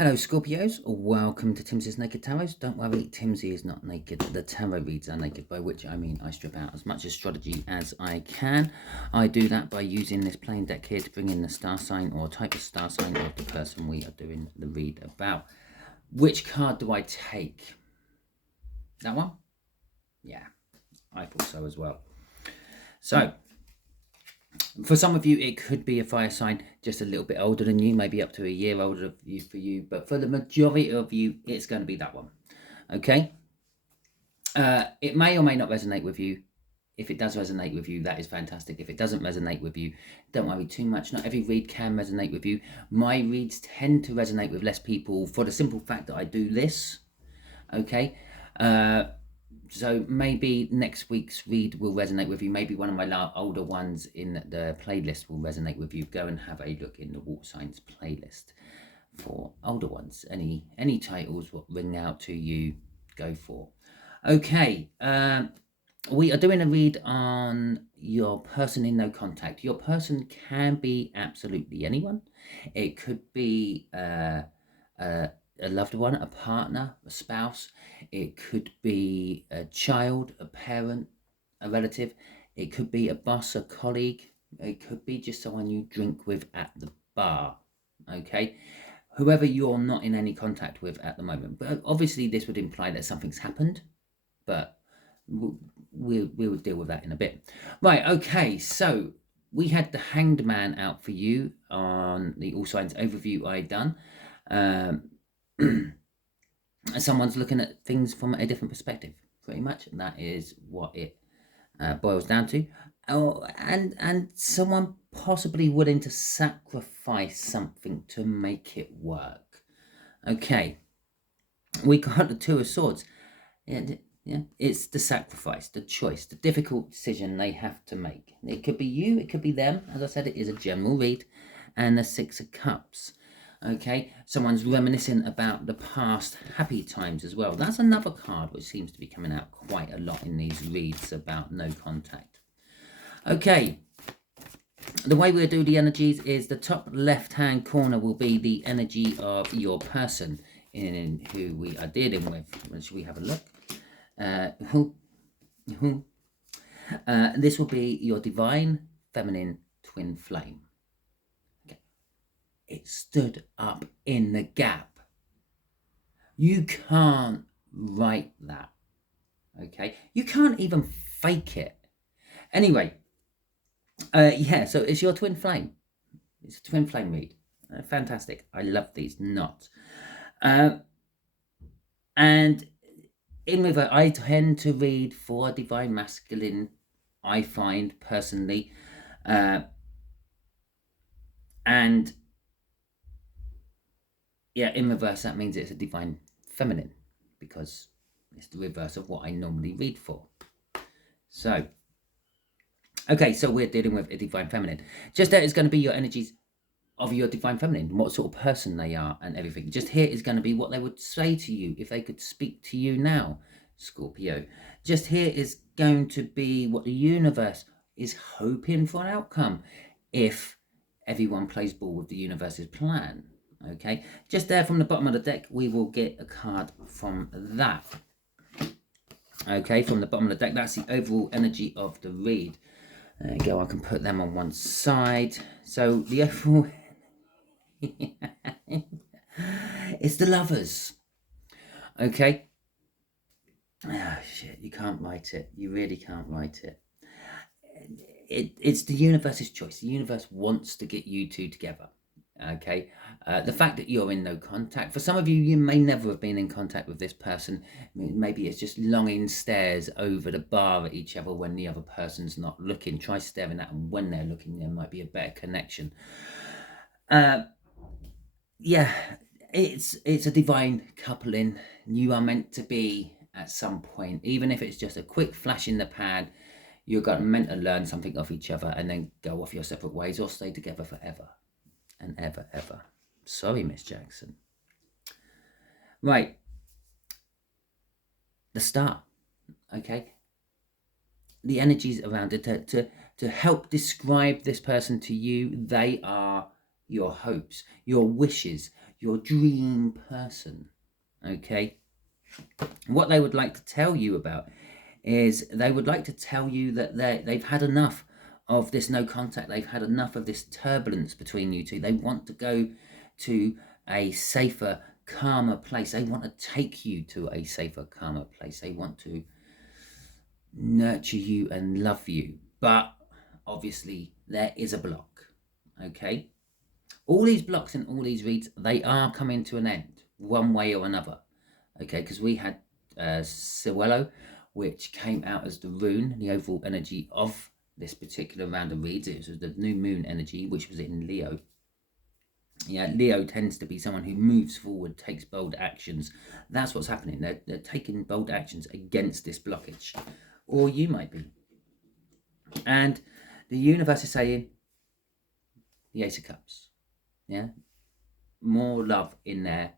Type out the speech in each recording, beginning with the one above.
Hello Scorpios, welcome to Timsy's Naked Tarot. Don't worry, Timsy is not naked. The tarot reads are naked, by which I mean I strip out as much astrology as I can. I do that by using this plain deck here to bring in the star sign or type of star sign of the person we are doing the read about. Which card do I take? That one? Yeah, I thought so as well. So, for some of you, it could be a fire sign just a little bit older than you, maybe up to a year older for you. But for the majority of you, it's going to be that one. Okay? It may or may not resonate with you. If it does resonate with you, that is fantastic. If it doesn't resonate with you, don't worry too much. Not every read can resonate with you. My reads tend to resonate with less people for the simple fact that I do this. Okay? So maybe next week's read will resonate with you. Maybe one of my older ones in the playlist will resonate with you. Go and have a look in the Water Signs playlist for older ones. Any titles what ring out to you, go for. Okay, we are doing a read on your person in no contact. Your person can be absolutely anyone. It could be a loved one, a partner, a spouse. It could be a child, a parent, a relative. It could be a boss, a colleague. It could be just someone you drink with at the bar. Okay, whoever you're not in any contact with at the moment. But obviously this would imply that something's happened, but we'll deal with that in a bit. Right, okay, so we had the Hanged Man out for you on the All Signs overview I done. Someone's looking at things from a different perspective, pretty much, and that is what it boils down to. Oh, and someone possibly willing to sacrifice something to make it work. Okay, we got the Two of Swords. Yeah, it's the sacrifice, the choice, the difficult decision they have to make. It could be you, it could be them. As I said, it is a general read. And the Six of Cups. Okay, someone's reminiscing about the past happy times as well. That's another card which seems to be coming out quite a lot in these reads about no contact. Okay, the way we'll do the energies is the top left-hand corner will be the energy of your person in who we are dealing with. Should we have a look? This will be your divine feminine twin flame. Okay. It stood up in the gap. You can't write that. Okay, you can't even fake it. Anyway, yeah, so it's your twin flame. It's a twin flame read. Fantastic. I love these knots. And in with it, I tend to read for divine masculine, I find personally. And yeah, in reverse, that means it's a divine feminine because it's the reverse of what I normally read for. So, okay, so we're dealing with a divine feminine. Just there is going to be your energies of your divine feminine, what sort of person they are and everything. Just here is going to be what they would say to you if they could speak to you now, Scorpio. Just here is going to be what the universe is hoping for an outcome if everyone plays ball with the universe's plan. Okay, just there from the bottom of the deck, we will get a card from that. Okay, from the bottom of the deck, that's the overall energy of the read. There you go, I can put them on one side. So the overall it's the Lovers. Okay. Ah, shit, you can't write it. You really can't write it. It's the universe's choice. The universe wants to get you two together. Okay. The fact that you're in no contact, for some of you, you may never have been in contact with this person. Maybe it's just longing stares over the bar at each other when the other person's not looking. Try staring at them when they're looking. There might be a better connection. Yeah, it's a divine coupling. You are meant to be at some point, even if it's just a quick flash in the pan. You're meant to learn something off each other and then go off your separate ways or stay together forever and ever, ever. Sorry, Miss Jackson. Right. The Star. Okay. The energies around it to help describe this person to you. They are your hopes, your wishes, your dream person. Okay? What they would like to tell you about is they would like to tell you that they've had enough of this no contact. They've had enough of this turbulence between you two. They want to go to a safer, calmer place. They want to take you to a safer, calmer place. They want to nurture you and love you. But obviously there is a block. Okay? All these blocks and all these reads, they are coming to an end one way or another. Okay, because we had Sewello, which came out as the rune, the overall energy of this particular round of reads. It was the new moon energy, which was in Leo. Yeah, Leo tends to be someone who moves forward, takes bold actions. That's what's happening. They're taking bold actions against this blockage. Or you might be. And the universe is saying, the Ace of Cups. Yeah? More love in there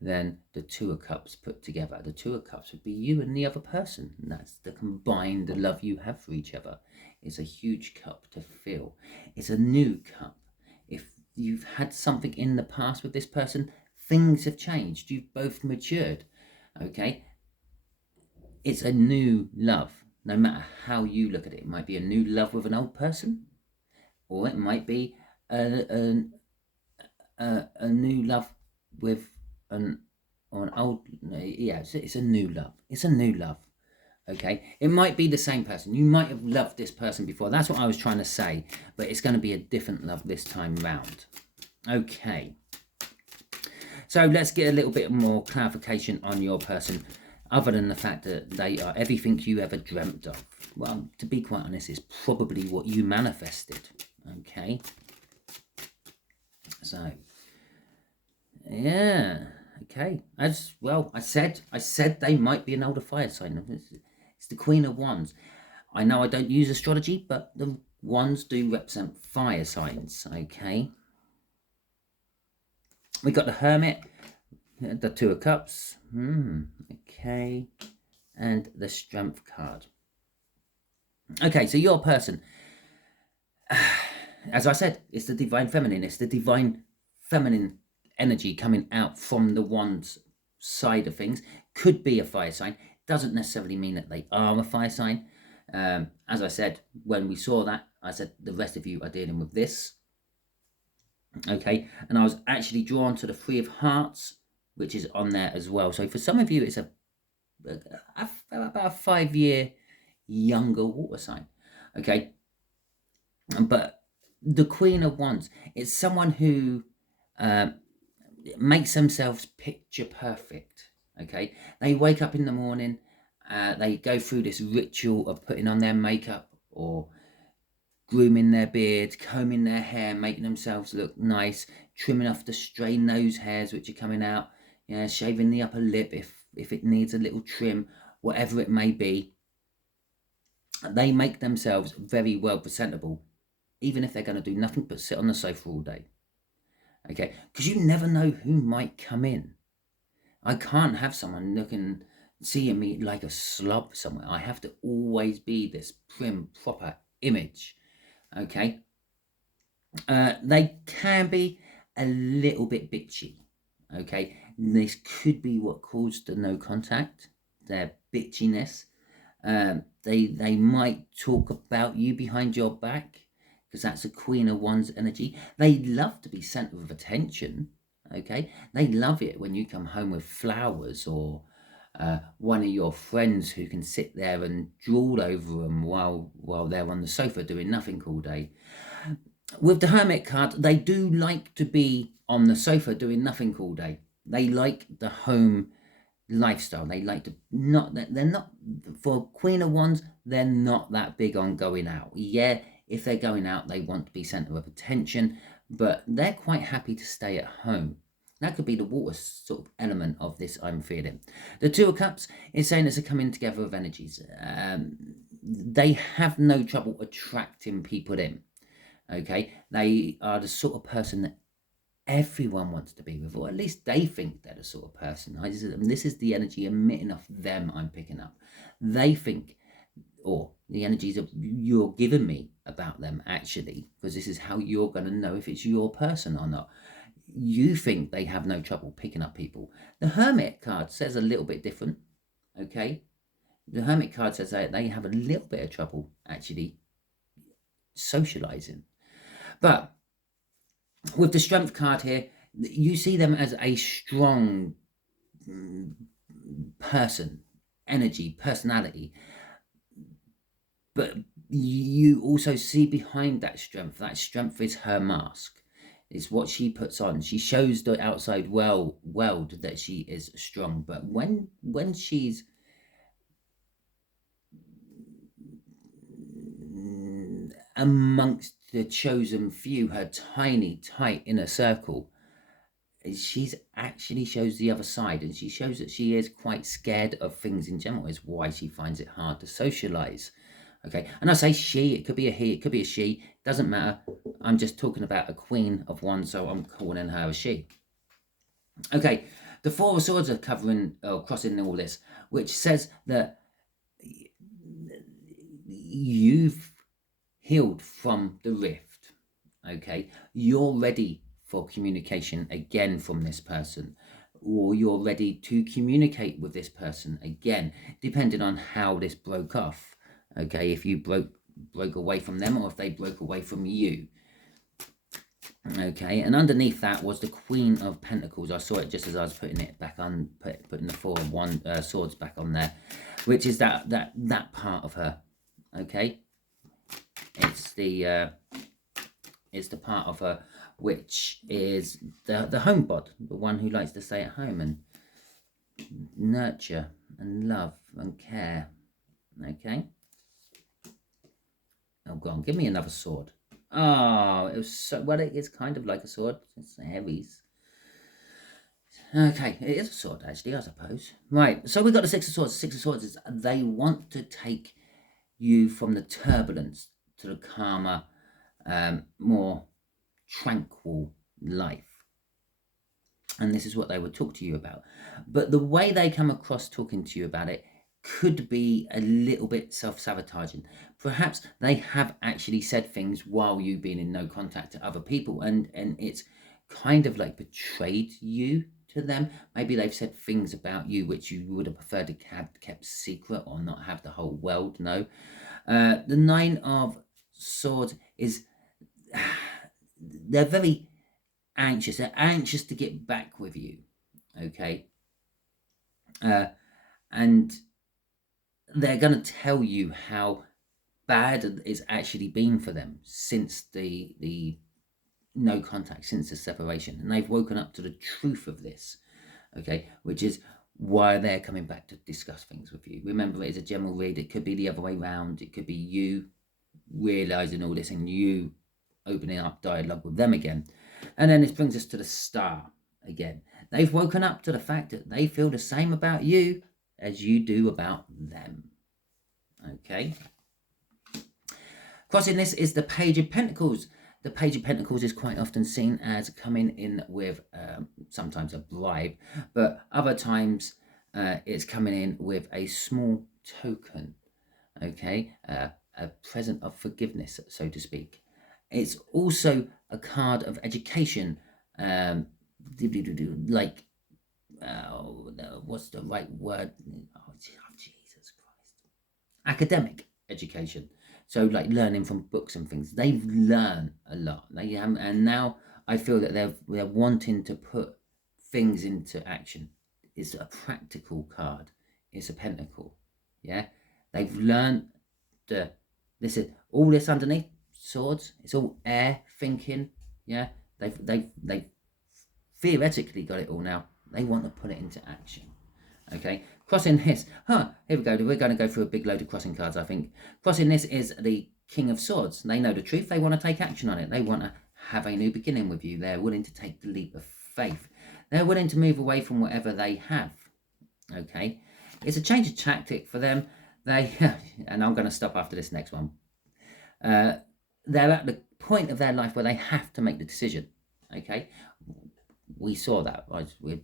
than the Two of Cups put together. The Two of Cups would be you and the other person. And that's the combined love you have for each other. It's a huge cup to fill. It's a new cup. If you've had something in the past with this person, things have changed. You've both matured. Okay? It's a new love. No matter how you look at it. It might be a new love with an old person. Or it might be a new love with an old, yeah, it's a new love. It's a new love. Okay, it might be the same person. You might have loved this person before. That's what I was trying to say, but it's going to be a different love this time round. Okay, so let's get a little bit more clarification on your person, other than the fact that they are everything you ever dreamt of. Well, to be quite honest, it's probably what you manifested. Okay, so yeah. Okay, as well, I said they might be an older fire sign. It's the Queen of Wands. I know I don't use astrology, but the wands do represent fire signs. Okay, we got the Hermit, the Two of Cups. Okay, and the Strength card. Okay, so your person, as I said, it's the divine feminine. It's the divine feminine energy coming out from the Wands side of things. Could be a fire sign. Doesn't necessarily mean that they are a fire sign. As I said, when we saw that, I said the rest of you are dealing with this. Okay, and I was actually drawn to the Three of Hearts, which is on there as well. So for some of you, it's about a 5-year younger water sign. Okay, but the Queen of Wands, it's someone who makes themselves picture perfect. Okay, they wake up in the morning, they go through this ritual of putting on their makeup or grooming their beard, combing their hair, making themselves look nice, trimming off the stray nose hairs which are coming out, shaving the upper lip if it needs a little trim, whatever it may be. They make themselves very well presentable, even if they're going to do nothing but sit on the sofa all day. Okay, because you never know who might come in. I can't have someone seeing me like a slob somewhere. I have to always be this prim, proper image. Okay, they can be a little bit bitchy. Okay, and this could be what caused the no contact, their bitchiness. They might talk about you behind your back, because that's a Queen of Wands energy. They love to be centre of attention. Okay, they love it when you come home with flowers, or one of your friends who can sit there and drool over them while they're on the sofa doing nothing all day. With the Hermit card, they do like to be on the sofa doing nothing all day. They like the home lifestyle. They like to they're not, for Queen of Wands, they're not that big on going out. Yeah, if they're going out, they want to be centre of attention, but they're quite happy to stay at home. That could be the water sort of element of this I'm feeling. The Two of Cups is saying it's a coming together of energies. They have no trouble attracting people in. Okay, they are the sort of person that everyone wants to be with, or at least they think they're the sort of person. This is the energy emitting off them I'm picking up. They think, or the energies of you're giving me about them, actually, because this is how you're going to know if it's your person or not. You think they have no trouble picking up people. The Hermit card says a little bit different, okay? The Hermit card says that they have a little bit of trouble, actually, socializing. But with the Strength card here, you see them as a strong person, energy, personality. But you also see behind that strength is her mask. It's what she puts on. She shows the outside world that she is strong. But when she's amongst the chosen few, her tiny, tight inner circle, she's actually shows the other side, and she shows that she is quite scared of things in general, is why she finds it hard to socialize. Okay, and I say she, it could be a he, it could be a she, doesn't matter. I'm just talking about a Queen of Wands, so I'm calling her a she. Okay, the Four of Swords are covering, or crossing all this, which says that you've healed from the rift. Okay, you're ready for communication again from this person, or you're ready to communicate with this person again, depending on how this broke off. Okay, if you broke away from them, or if they broke away from you. Okay, and underneath that was the Queen of Pentacles. I saw it just as I was putting it back on, putting the Four of Swords back on there, which is that part of her. Okay, it's the part of her which is the homebod, the one who likes to stay at home and nurture and love and care. Okay. Oh, go on, give me another sword. Oh, it was so, well, it is kind of like a sword. It's Aries. Okay, it is a sword, actually, I suppose. Right, so we've got the Six of Swords. The Six of Swords is they want to take you from the turbulence to the calmer, more tranquil life. And this is what they would talk to you about. But the way they come across talking to you about it could be a little bit self-sabotaging. Perhaps they have actually said things while you've been in no contact to other people, and it's kind of like betrayed you to them. Maybe they've said things about you which you would have preferred to have kept secret or not have the whole world know. The Nine of Swords is they're very anxious. They're anxious to get back with you. Okay. And they're going to tell you how bad it's actually been for them since the no contact, since the separation. And they've woken up to the truth of this, okay, which is why they're coming back to discuss things with you. Remember, it is a general read. It could be the other way around. It could be you realizing all this and you opening up dialogue with them again. And then this brings us to the Star again. They've woken up to the fact that they feel the same about you as you do about them. Okay. Crossing this is the Page of Pentacles. The Page of Pentacles is quite often seen as coming in with sometimes a bribe, but other times it's coming in with a small token, okay, a present of forgiveness, so to speak. It's also a card of education, like, what's the right word? Oh, Jesus Christ. Academic education. So like learning from books and things. They've learned a lot. They have, and now I feel that they're wanting to put things into action. It's a practical card. It's a pentacle. Yeah. They've learned this is all this underneath swords. It's all air thinking. Yeah. They've theoretically got it all now. They want to put it into action. Okay, crossing this. Here we go. We're going to go through a big load of crossing cards, I think. Crossing this is the King of Swords. They know the truth. They want to take action on it. They want to have a new beginning with you. They're willing to take the leap of faith. They're willing to move away from whatever they have. Okay, it's a change of tactic for them. They, and I'm going to stop after this next one. They're at the point of their life where they have to make the decision. Okay, we saw that right with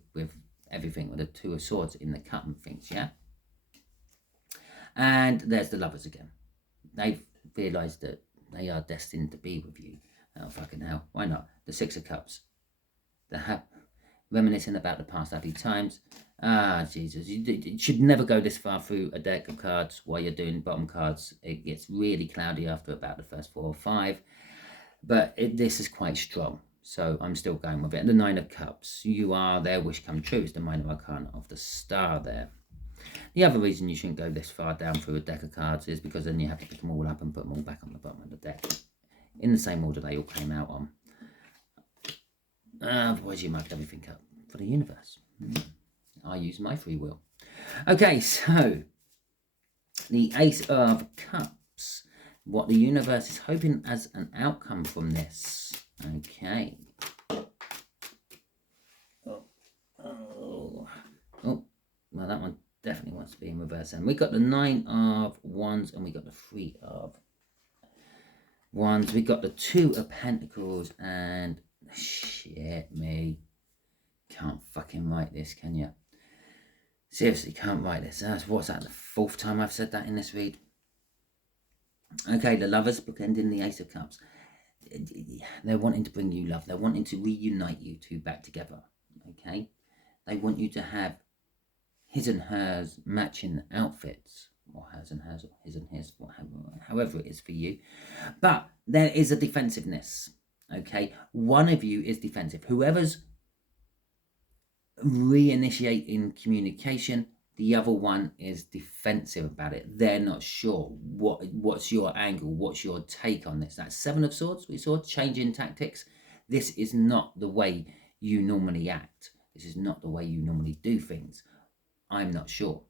everything with the Two of Swords in the cup and things, yeah? And there's the Lovers again. they've realised that they are destined to be with you. Oh, fucking hell. Why not? The Six of Cups. Reminiscing about the past happy times. Ah, Jesus. You should never go this far through a deck of cards while you're doing bottom cards. It gets really cloudy after about the first 4 or 5. But this is quite strong. So I'm still going with it. The Nine of Cups. You are their wish come true. It's the minor arcana of the star there. The other reason you shouldn't go this far down through a deck of cards is because then you have to pick them all up and put them all back on the bottom of the deck in the same order they all came out on. Otherwise you mucked everything up for the universe. I use my free will. Okay, so the Ace of Cups. What the universe is hoping as an outcome from this. Okay. Oh, well, that one definitely wants to be in reverse. And we got the 9 of Wands and we got the 3 of Wands. We got the 2 of Pentacles and shit me. Can't fucking write this, can you? Seriously, can't write this. What's that, the 4th time I've said that in this read? Okay, the Lovers bookending the Ace of Cups. They're wanting to bring you love. They're wanting to reunite you two back together. Okay? They want you to have his and hers matching outfits. Or hers and hers, or his and his, however it is for you. But there is a defensiveness. Okay? One of you is defensive. Whoever's reinitiating communication, the other one is defensive about it. They're not sure. What's your angle? What's your take on this? That's 7 of Swords. We saw changing tactics. This is not the way you normally act. This is not the way you normally do things. I'm not sure.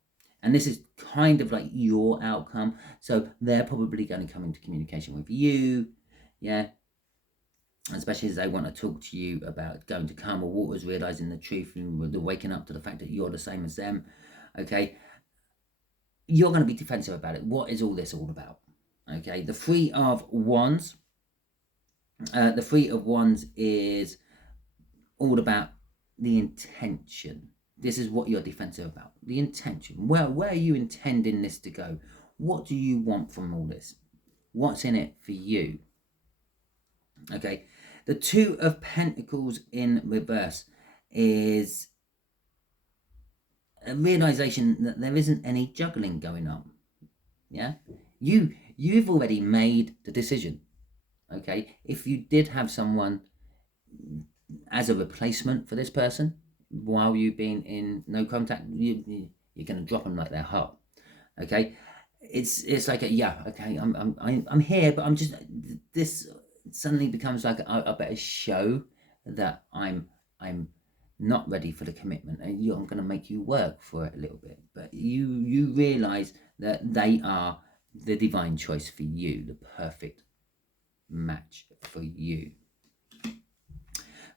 And this is kind of like your outcome. So they're probably going to come into communication with you. Yeah. Especially as they want to talk to you about going to calmer waters, realising the truth, and the waking up to the fact that you're the same as them. Okay, you're going to be defensive about it. What is all this all about? Okay, the 3 of Wands. The 3 of Wands is all about the intention. This is what you're defensive about. The intention. Where are you intending this to go? What do you want from all this? What's in it for you? Okay, the 2 of Pentacles in reverse is a realization that there isn't any juggling going on. Yeah, you've already made the decision. Okay, if you did have someone as a replacement for this person while you've been in no contact, you're going to drop them like they're hot. Okay, it's like okay, I'm here, but I'm just, this suddenly becomes like a better show that I'm not ready for the commitment, and I'm going to make you work for it a little bit. But you realize that they are the divine choice for you, the perfect match for you.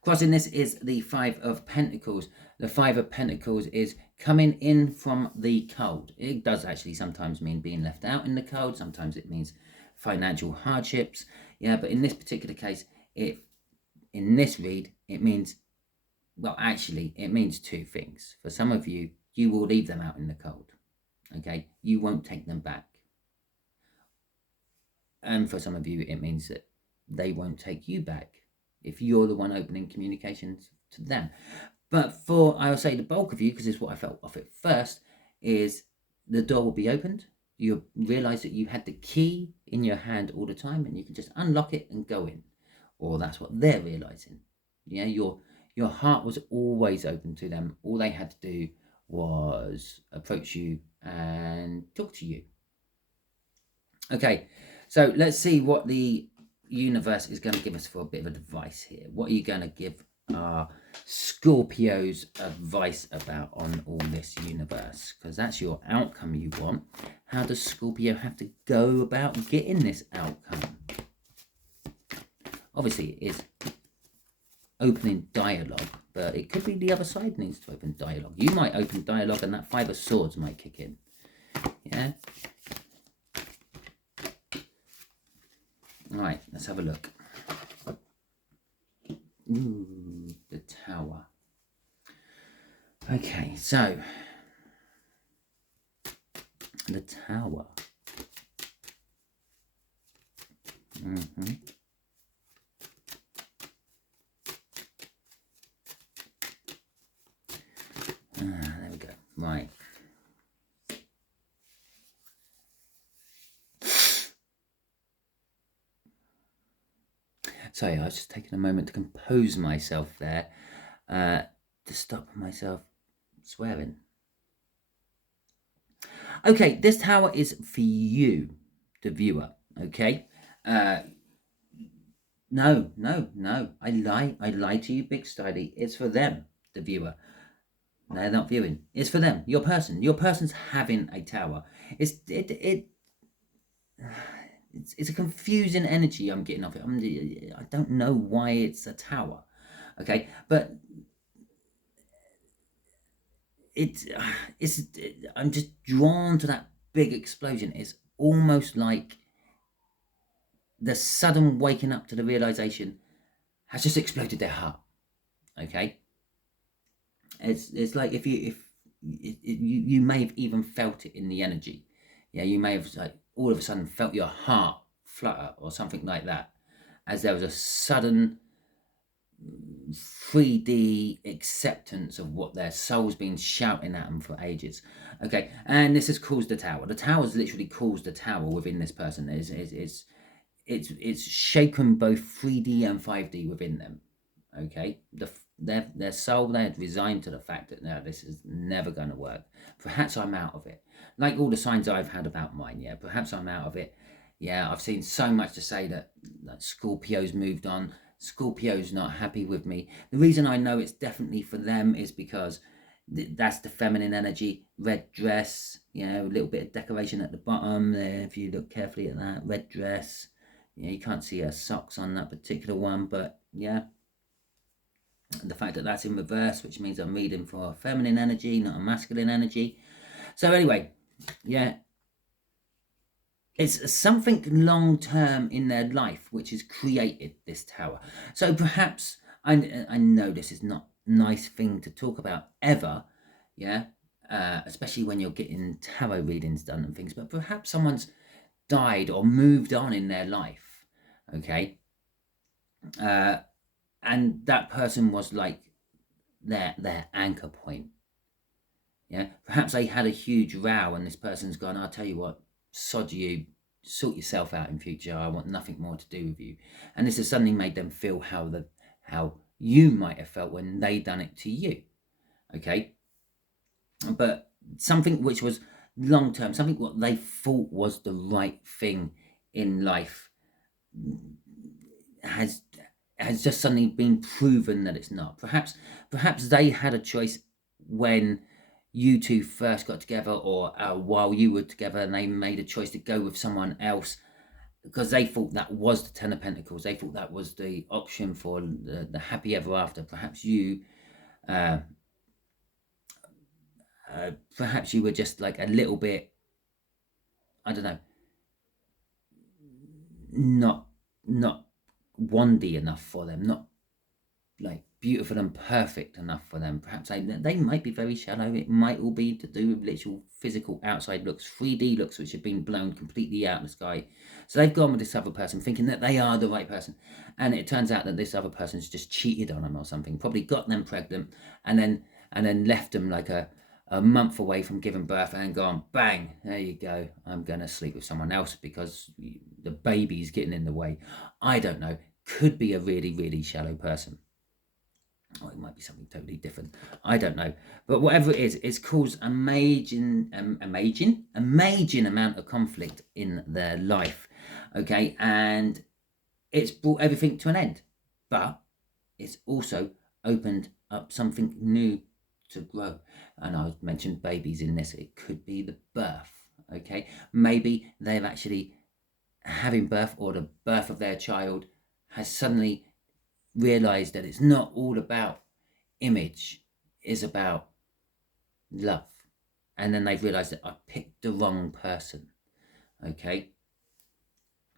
Crossing this is the 5 of Pentacles. The 5 of Pentacles is coming in from the cold. It does actually sometimes mean being left out in the cold. Sometimes it means financial hardships. Yeah, but in this particular case, in this read, it means, well, actually, it means 2 things. For some of you, you will leave them out in the cold. Okay? You won't take them back. And for some of you, it means that they won't take you back if you're the one opening communications to them. But for, I will say, the bulk of you, because it's what I felt off it first, is the door will be opened. You realize that you had the key in your hand all the time and you can just unlock it and go in. Or that's what they're realizing. Yeah, your heart was always open to them. All they had to do was approach you and talk to you. Okay, so let's see what the universe is going to give us for a bit of advice here. What are you going to give our Scorpios advice about on all this universe? Because that's your outcome you want. How does Scorpio have to go about getting this outcome? Obviously, it is opening dialogue, but it could be the other side needs to open dialogue. You might open dialogue and that 5 of Swords might kick in. Yeah? Right, let's have a look. Ooh, the Tower. Okay, so the Tower. Mm-hmm. There we go. Right. Sorry, I was just taking a moment to compose myself there, to stop myself swearing. Okay, this tower is for you, the viewer, okay? No. I lie to you, Big Styly. It's for them, the viewer. They're not viewing. It's for them, your person. Your person's having a tower. It's a confusing energy I'm getting off it. I don't know why it's a tower, okay? But I'm just drawn to that big explosion. It's almost like the sudden waking up to the realization has just exploded their heart, okay? It's like if you may have even felt it in the energy. Yeah, you may have like all of a sudden felt your heart flutter or something like that, as there was a sudden 3D acceptance of what their soul's been shouting at them for ages. Okay, and this has caused the tower. The tower's literally caused the tower within this person. It's shaken both 3D and 5D within them. Okay, their soul, they're resigned to the fact that no, this is never going to work. Perhaps I'm out of it. Like all the signs I've had about mine, yeah, perhaps I'm out of it. Yeah, I've seen so much to say that Scorpio's moved on. Scorpio's not happy with me. The reason I know it's definitely for them is because that's the feminine energy. Red dress, a little bit of decoration at the bottom there. If you look carefully at that, red dress. You can't see her socks on that particular one, but yeah. The fact that that's in reverse, which means I'm reading for a feminine energy, not a masculine energy. So anyway, yeah, it's something long-term in their life which has created this tower. So perhaps, I know this is not a nice thing to talk about ever, yeah, especially when you're getting tarot readings done and things, but perhaps someone's died or moved on in their life, okay? And that person was like their anchor point. Yeah, perhaps they had a huge row and this person's gone, I'll tell you what, sod you, sort yourself out in future, I want nothing more to do with you. And this has suddenly made them feel how you might have felt when they done it to you, okay? But something which was long term, something what they thought was the right thing in life has just suddenly been proven that it's not. Perhaps they had a choice when you two first got together, or while you were together, and they made a choice to go with someone else because they thought that was the Ten of Pentacles. They thought that was the option for the happy ever after. Perhaps you were just like a little bit, I don't know, not wandy enough for them, not like beautiful and perfect enough for them. Perhaps they might be very shallow. It might all be to do with literal physical outside looks, 3D looks, which have been blown completely out of the sky. So they've gone with this other person thinking that they are the right person, and it turns out that this other person's just cheated on them or something, probably got them pregnant, and then left them like a month away from giving birth and gone, bang, there you go, I'm gonna sleep with someone else because the baby's getting in the way. I don't know, could be a really, really shallow person. Or it might be something totally different. I don't know. But whatever it is, it's caused a major amount of conflict in their life. Okay, and it's brought everything to an end. But it's also opened up something new to grow. And I mentioned babies in this. It could be the birth. Okay, maybe they're actually having birth, or the birth of their child has suddenly realize that it's not all about image, it's about love. And then they've realized that I picked the wrong person. Okay.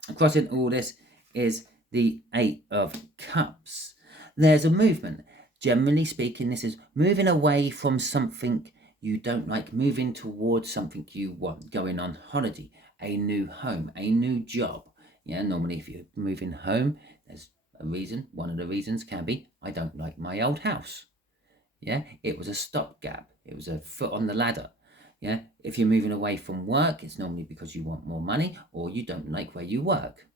Across all this is the Eight of Cups. There's a movement. Generally speaking, this is moving away from something you don't like, moving towards something you want, going on holiday, a new home, a new job. Yeah, normally if you're moving home, there's a reason. One of the reasons can be, I don't like my old house. Yeah, it was a stopgap. It was a foot on the ladder. Yeah, if you're moving away from work, it's normally because you want more money or you don't like where you work.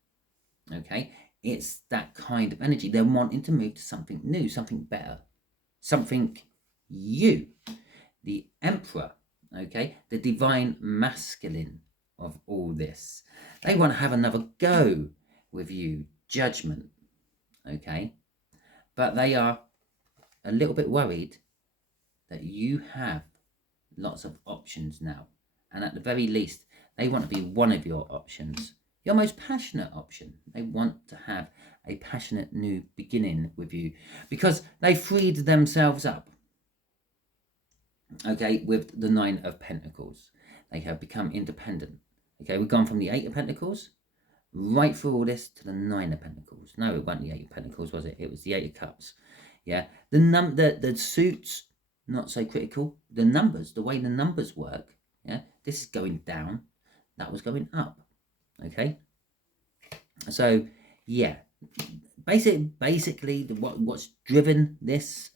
Okay, it's that kind of energy. They're wanting to move to something new, something better, something you, the Emperor, okay, the divine masculine of all this. They want to have another go with you, Judgment, okay, but they are a little bit worried that you have lots of options now, and at the very least they want to be one of your options, your most passionate option. They want to have a passionate new beginning with you because they freed themselves up, okay, with the Nine of Pentacles. They have become independent. Okay, we've gone from the Eight of Pentacles right through all this to the Nine of Pentacles. No, it wasn't the Eight of Pentacles, was it? It was the Eight of Cups. Yeah, the suits, not so critical. The numbers, the way the numbers work, yeah, this is going down, that was going up. Okay, so yeah, basically what's driven this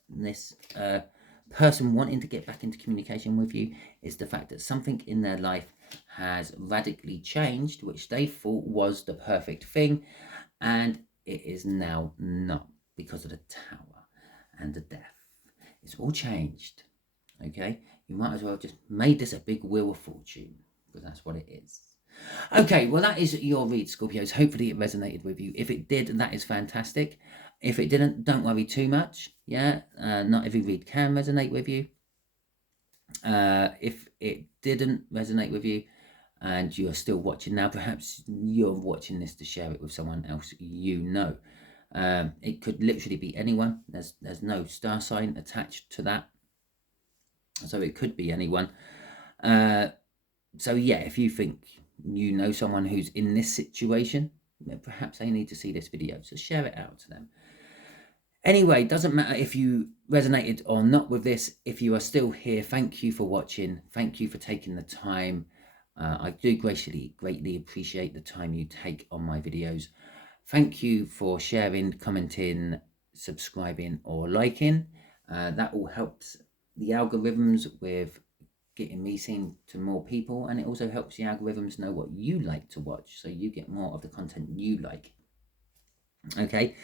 person wanting to get back into communication with you is the fact that something in their life has radically changed, which they thought was the perfect thing, and it is now not, because of the Tower and the Death. It's all changed. Okay, you might as well just made this a big wheel of fortune, because that's what it is. Okay, well, that is your read, Scorpios. Hopefully it resonated with you. If it did, that is fantastic. If it didn't, don't worry too much. Yeah, not every read can resonate with you. If it didn't resonate with you and you are still watching now, perhaps you're watching this to share it with someone else you know. It could literally be anyone. There's no star sign attached to that, so it could be anyone. So yeah, if you think you know someone who's in this situation, perhaps they need to see this video, so share it out to them. Anyway, doesn't matter if you resonated or not with this. If you are still here, thank you for watching. Thank you for taking the time. I do greatly appreciate the time you take on my videos. Thank you for sharing, commenting, subscribing or liking. That all helps the algorithms with getting me seen to more people, and it also helps the algorithms know what you like to watch, so you get more of the content you like. Okay,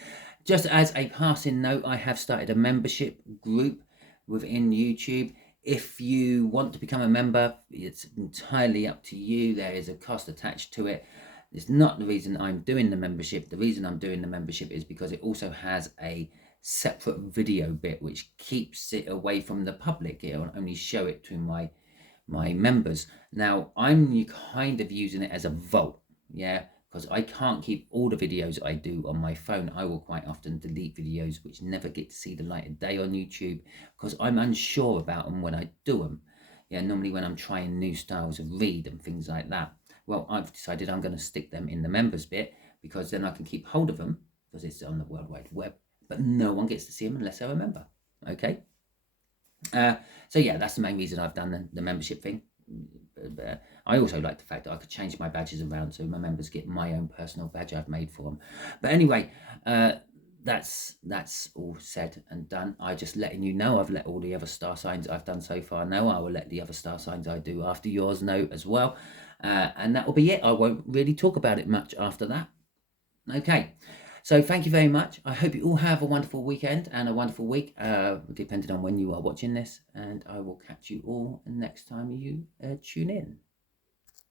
just as a passing note, I have started a membership group within YouTube. If you want to become a member, it's entirely up to you. There is a cost attached to it. It's not the reason I'm doing the membership. The reason I'm doing the membership is because it also has a separate video bit which keeps it away from the public. It'll only show it to my members. Now I'm kind of using it as a vault, yeah, because I can't keep all the videos I do on my phone. I will quite often delete videos which never get to see the light of day on YouTube because I'm unsure about them when I do them. Yeah, normally when I'm trying new styles of read and things like that. Well, I've decided I'm going to stick them in the members bit because then I can keep hold of them because it's on the World Wide Web, but no one gets to see them unless they're a member. Okay. So yeah, that's the main reason I've done the membership thing. I also like the fact that I could change my badges around so my members get my own personal badge I've made for them. But anyway, that's all said and done. I just letting you know I've let all the other star signs I've done so far know. I will let the other star signs I do after yours know as well. And that will be it. I won't really talk about it much after that. Okay. So thank you very much. I hope you all have a wonderful weekend and a wonderful week, depending on when you are watching this. And I will catch you all next time you tune in.